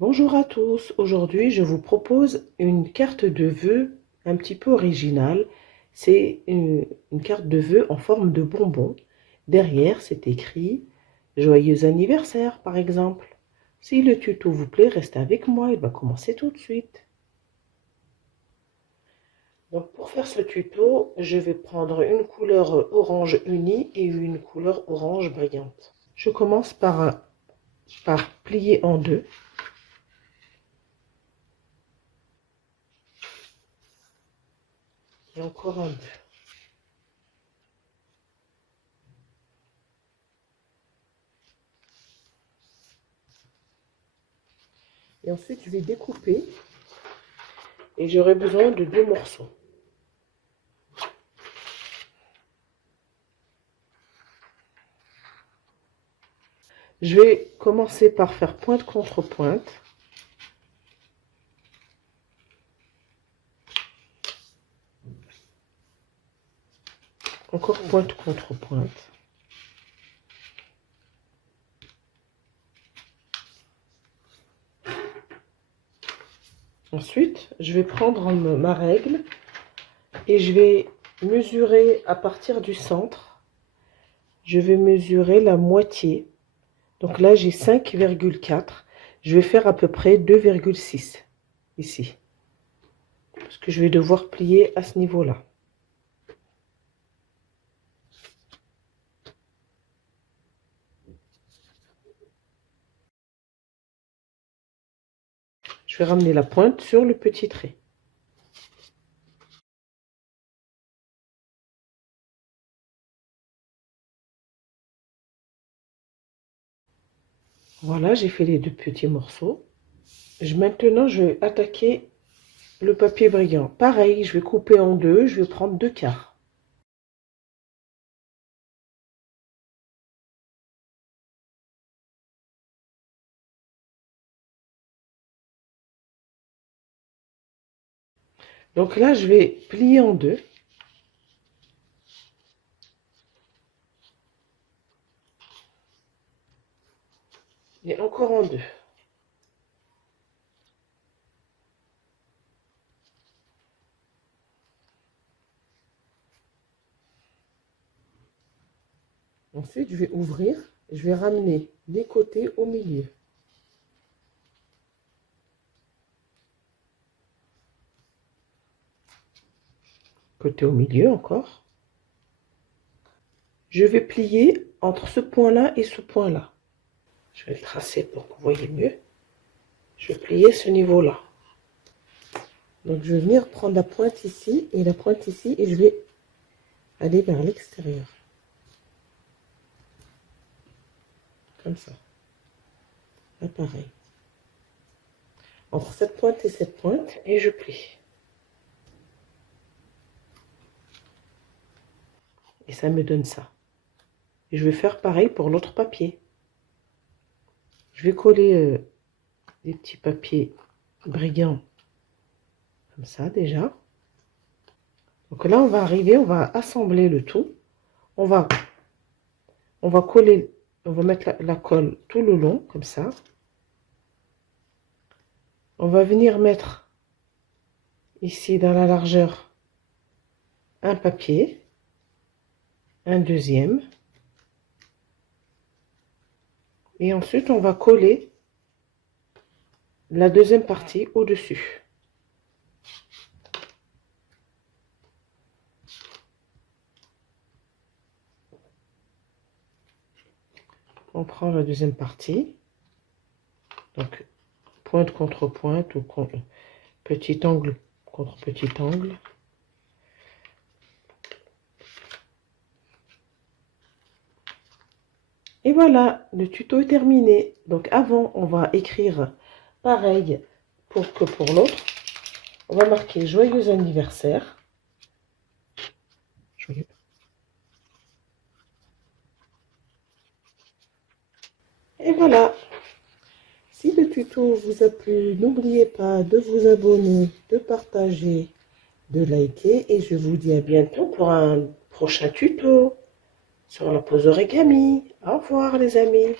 Bonjour à tous, aujourd'hui je vous propose une carte de vœux un petit peu originale. C'est une carte de vœux en forme de bonbon. Derrière c'est écrit Joyeux anniversaire par exemple. Si le tuto vous plaît, restez avec moi, il va commencer tout de suite. Donc pour faire ce tuto, je vais prendre une couleur orange unie et une couleur orange brillante. Je commence par plier en deux. Et encore un deux. Et ensuite, je vais découper et j'aurai besoin de deux morceaux. Je vais commencer par faire pointe contre pointe. Encore pointe contre pointe. Ensuite, je vais prendre ma règle et je vais mesurer à partir du centre. Je vais mesurer la moitié. Donc là, j'ai 5,4. Je vais faire à peu près 2,6 ici. Parce que je vais devoir plier à ce niveau-là. Je vais ramener la pointe sur le petit trait. Voilà, j'ai fait les deux petits morceaux. Maintenant, je vais attaquer le papier brillant. Pareil, je vais couper en deux, je vais prendre deux quarts. Donc là, je vais plier en deux. Et encore en deux. Ensuite, je vais ouvrir. Je vais ramener les côtés au milieu. Côté au milieu encore. Je vais plier entre ce point-là et ce point-là. Je vais le tracer pour que vous voyez mieux. Je vais plier ce niveau-là. Donc, je vais venir prendre la pointe ici et la pointe ici et je vais aller vers l'extérieur. Comme ça. Là, pareil. Entre cette pointe et je plie. Et ça me donne ça. Et je vais faire pareil pour l'autre papier. Je vais coller des petits papiers brillants comme ça déjà. Donc là, on va arriver, on va assembler le tout. On va coller, on va mettre la colle tout le long comme ça. On va venir mettre ici dans la largeur un papier, un deuxième. Et ensuite, on va coller la deuxième partie au-dessus. On prend la deuxième partie. Donc, pointe contre pointe ou petit angle contre petit angle. Et voilà, le tuto est terminé. Donc avant, on va écrire pareil que pour l'autre. On va marquer joyeux anniversaire. Joyeux. Et voilà. Si le tuto vous a plu, n'oubliez pas de vous abonner, de partager, de liker. Et je vous dis à bientôt pour un prochain tuto sur la pose origami. Au revoir les amis.